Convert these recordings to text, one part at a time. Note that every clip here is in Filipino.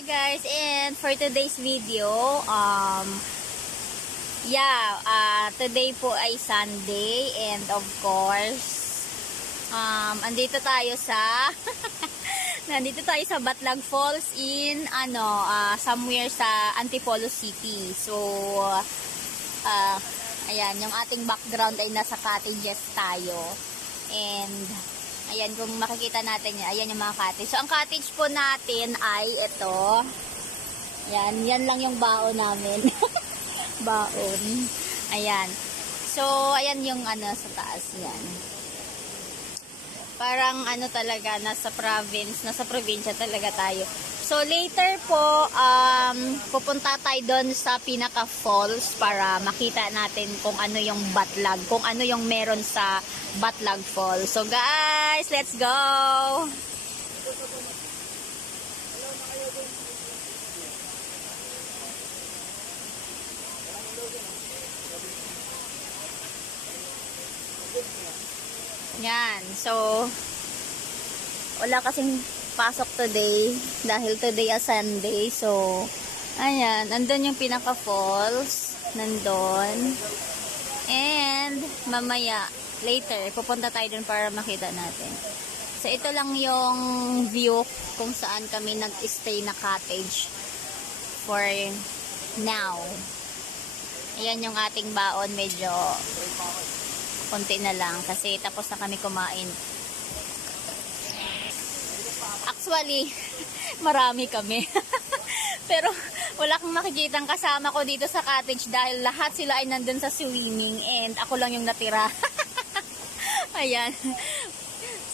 Hi guys, and for today's video, today po ay Sunday, and of course, andito tayo sa nandito tayo sa Batlag Falls in somewhere sa Antipolo City. So, ayan, yung ating background ay nasa cottages tayo. And ayan, kung makikita natin yan, ayan yung mga cottage. So, ang cottage po natin ay ito. Yan lang yung baon namin. Baon. Ayan. So, ayan yung sa taas yan. Parang talaga, nasa probinsya talaga tayo. So, later po, pupunta tayo doon sa pinaka falls para makita natin kung ano yung Batlag, kung ano yung meron sa Batlag Falls. So, guys, let's go! Yan. So, wala kasing pasok today dahil today is Sunday. So, ayan, nandun yung pinaka falls, nandun. And mamaya, later, pupunta tayo dun para makita natin. So, ito lang yung view kung saan kami nag-stay na cottage for now. Ayan yung ating baon, medyo konti na lang kasi tapos na kami kumain. Actually, marami kami. Pero wala kang makikitang kasama ko dito sa cottage dahil lahat sila ay nandun sa swimming and ako lang yung natira. Ayan.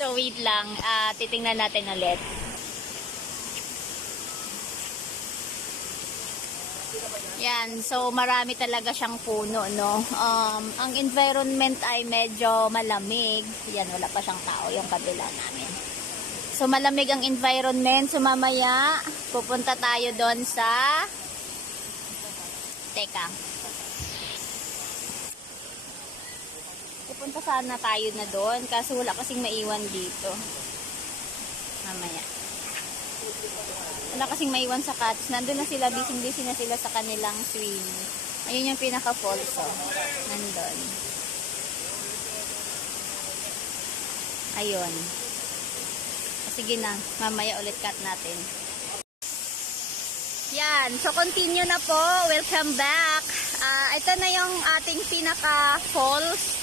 So wait lang, titingnan natin ulit. Yan, so marami talaga siyang puno, no? Ang environment ay medyo malamig. Yan, wala pa siyang tao yung kabila namin. So malamig ang environment. So mamaya, pupunta tayo doon sa pupunta sana tayo na doon kasi wala kasing maiwan dito. Mamaya. Wala kasing maiwan sa cottage. Nandun na sila, busy na sila sa kanilang swimming. Ayun yung pinaka-falls, nandun. Ayun. Sige na, mamaya ulit cut natin. Yan, so continue na po. Welcome back. Ito na yung ating pinaka-falls,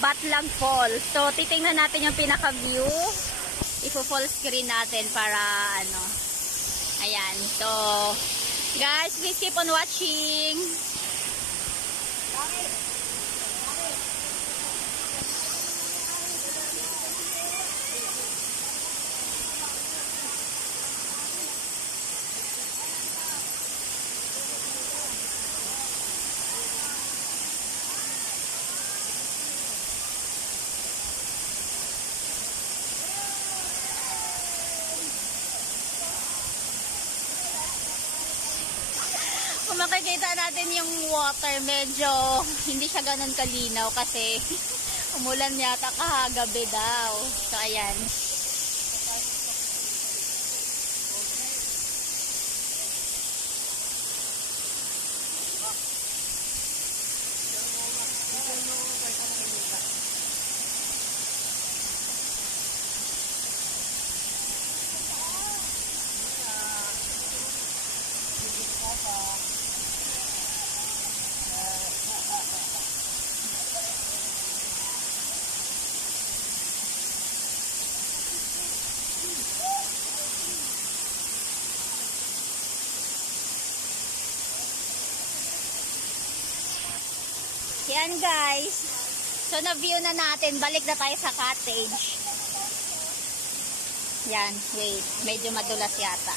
Batlag Falls. So, titingnan natin yung pinaka-view. Ifo-full screen natin para ayan. So, guys, please keep on watching. Kung makikita natin yung water, medyo hindi siya ganun kalinaw kasi umulan yata kahagabi daw. So, ayan. Yan guys. So na-view na natin. Balik na tayo sa cottage. Yan. Wait. Medyo madulas yata.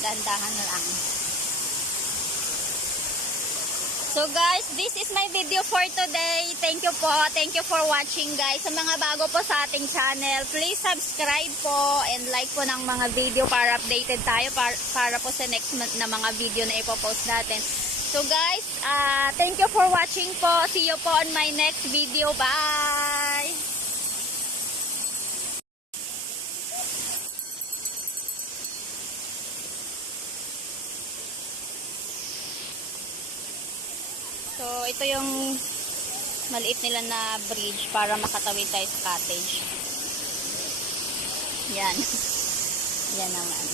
Dandahan na lang. So guys, this is my video for today. Thank you po. Thank you for watching guys. Sa mga bago po sa ating channel, please subscribe po and like po ng mga video para updated tayo para po sa next na mga video na ipopost natin. So guys, thank you for watching po. See you po on my next video. Bye! So, ito yung maliit nila na bridge para makatawid tayo sa cottage. Yan. Yan naman.